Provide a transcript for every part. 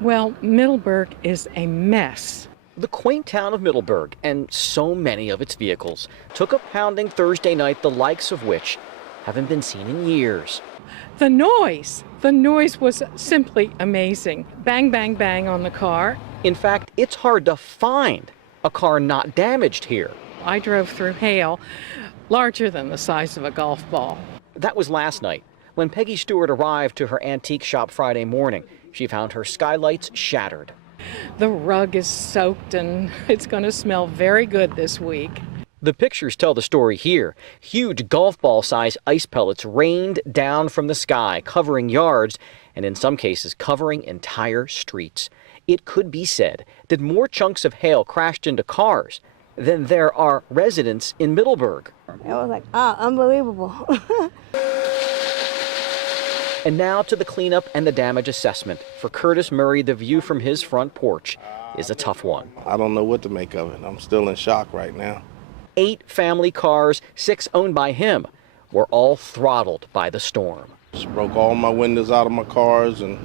Well, Middleburg is a mess. The quaint town of Middleburg, and so many of its vehicles, took a pounding Thursday night the likes of which haven't been seen in years. The noise was simply amazing. Bang, bang, bang on the car. In fact, it's hard to find a car not damaged here. I drove through hail larger than the size of a golf ball. That was last night. When Peggy Stewart arrived to her antique shop Friday morning, she found her skylights shattered. The rug is soaked and it's going to smell very good this week. The pictures tell the story here. Huge golf ball size ice pellets rained down from the sky, covering yards and in some cases covering entire streets. It could be said that more chunks of hail crashed into cars than there are residents in Middleburg. It was like, unbelievable. And now to the cleanup and the damage assessment. For Curtis Murray, the view from his front porch is a tough one. I don't know what to make of it. I'm still in shock right now. 8 family cars, 6 owned by him, were all throttled by the storm. Just broke all my windows out of my cars and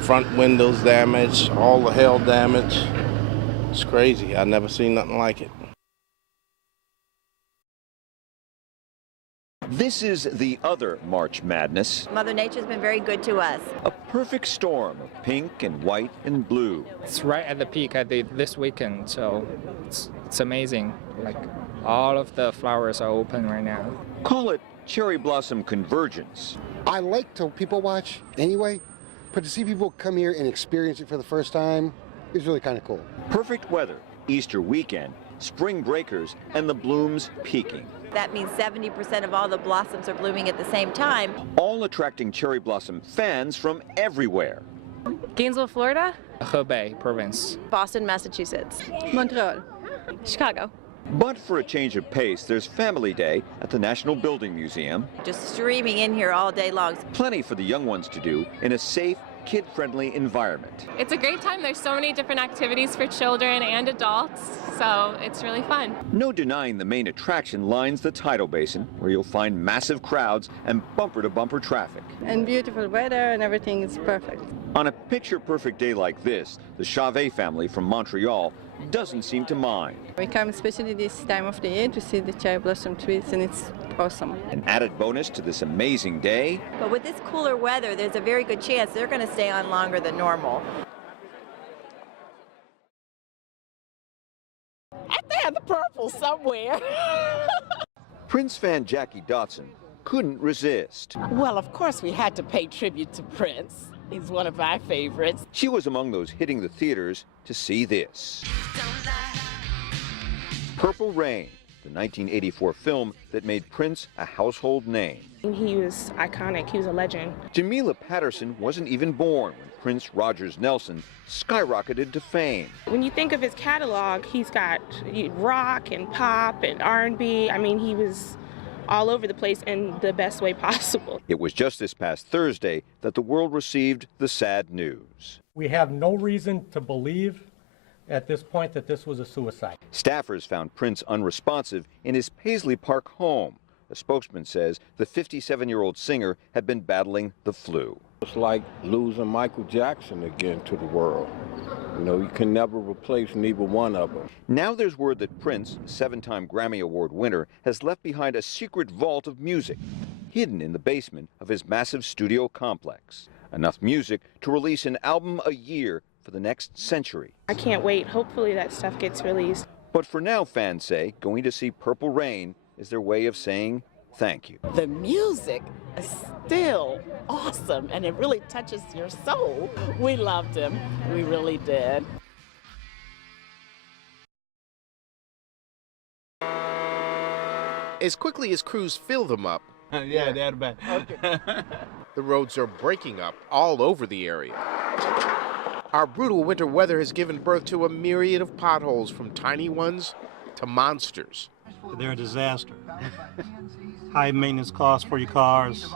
front windows damaged, all the hail damage. It's crazy. I've never seen nothing like it. This is the other March Madness. Mother Nature's been very good to us. A perfect storm of pink and white and blue. It's right at the peak this weekend, so it's amazing. Like, all of the flowers are open right now. Call it cherry blossom convergence. I like to people watch anyway, but to see people come here and experience it for the first time is really kind of cool. Perfect weather, Easter weekend, spring breakers, and the blooms peaking. That means 70% of all the blossoms are blooming at the same time. All attracting cherry blossom fans from everywhere. Gainesville, Florida. Hebei province. Boston, Massachusetts. Montreal. Chicago. But for a change of pace, there's Family Day at the National Building Museum. Just streaming in here all day long. Plenty for the young ones to do in a safe, kid-friendly environment. It's a great time. There's so many different activities for children and adults, so it's really fun. No denying the main attraction lines the tidal basin, where you'll find massive crowds and bumper-to-bumper traffic. And beautiful weather and everything is perfect. On a picture-perfect day like this, the Chavez family from Montreal doesn't seem to mind. We come especially this time of the year to see the cherry blossom trees, and it's awesome. An added bonus to this amazing day. But with this cooler weather, there's a very good chance they're going to stay on longer than normal. They have the purple somewhere. Prince fan Jackie Dotson couldn't resist. Well, of course we had to pay tribute to Prince. He's one of our favorites. She was among those hitting the theaters to see this. Purple Rain, the 1984 film that made Prince a household name. He was iconic. He was a legend. Jamila Patterson wasn't even born when Prince Rogers Nelson skyrocketed to fame. When you think of his catalog, he's got rock and pop and R&B. I mean, he was all over the place in the best way possible. It was just this past Thursday that the world received the sad news. We have no reason to believe at this point that this was a suicide. Staffers found Prince unresponsive in his Paisley Park home. A spokesman says the 57-year-old singer had been battling the flu. It's like losing Michael Jackson again to the world. You know, you can never replace neither one of them. Now there's word that Prince, 7-time Grammy Award winner, has left behind a secret vault of music, hidden in the basement of his massive studio complex. Enough music to release an album a year for the next century. I can't wait. Hopefully that stuff gets released. But for now, fans say, going to see Purple Rain is their way of saying thank you. The music is still awesome, and it really touches your soul. We loved him. We really did. As quickly as crews fill them up, yeah, they're bad. Okay. The roads are breaking up all over the area. Our brutal winter weather has given birth to a myriad of potholes, from tiny ones to monsters. They're a disaster. High maintenance costs for your cars.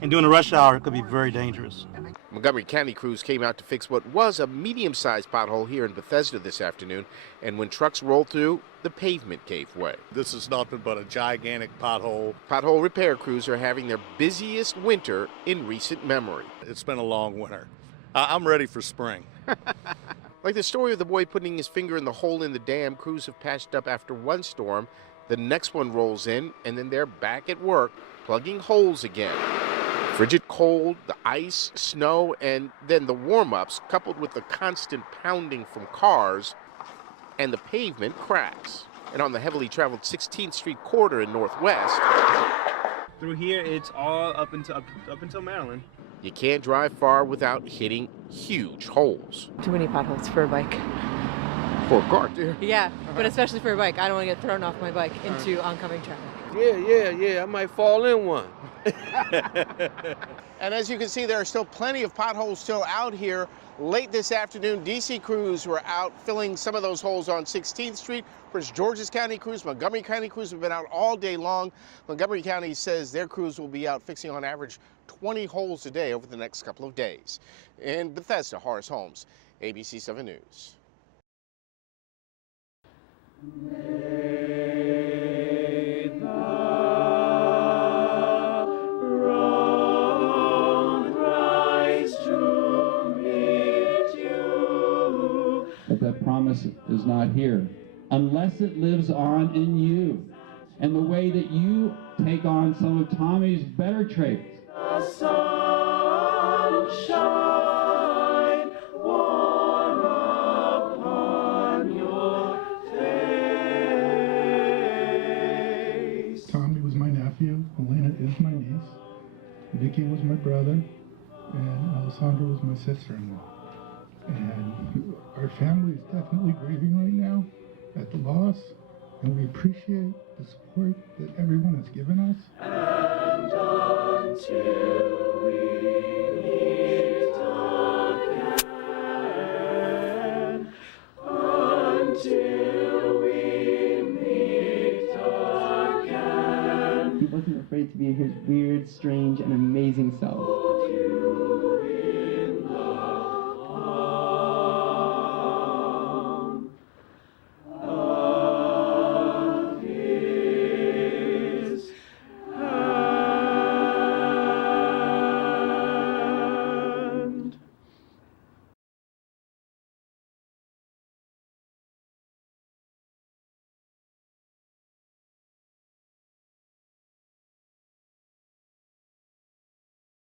And during the rush hour, it could be very dangerous. Montgomery County crews came out to fix what was a medium-sized pothole here in Bethesda this afternoon, and when trucks rolled through, the pavement gave way. This is nothing but a gigantic pothole. Pothole repair crews are having their busiest winter in recent memory. It's been a long winter. I'm ready for spring. Like the story of the boy putting his finger in the hole in the dam, crews have patched up after one storm. The next one rolls in, and then they're back at work, plugging holes again. Frigid cold, the ice, snow, and then the warm-ups, coupled with the constant pounding from cars, and the pavement cracks. And on the heavily traveled 16th Street corridor in Northwest, through here, it's all up until Maryland. You can't drive far without hitting huge holes. Too many potholes for a bike. For a car, too. Yeah, but especially for a bike. I don't want to get thrown off my bike into oncoming traffic. Yeah, I might fall in one. And as you can see, there are still plenty of potholes still out here. Late this afternoon, D.C. crews were out filling some of those holes on 16th Street. Prince George's County crews, Montgomery County crews have been out all day long. Montgomery County says their crews will be out fixing on average 20 holes a day over the next couple of days. In Bethesda, Horace Holmes, ABC 7 News. But that promise is not here unless it lives on in you and the way that you take on some of Tommy's better traits. The sunshine warm upon your face. Tommy was my nephew, Elena is my niece, Vicky was my brother, and Alessandra was my sister-in-law. And our family is definitely grieving right now at the loss, and we appreciate the support that everyone has given us. And until we meet again, until we meet again. He wasn't afraid to be his weird, strange, and amazing self.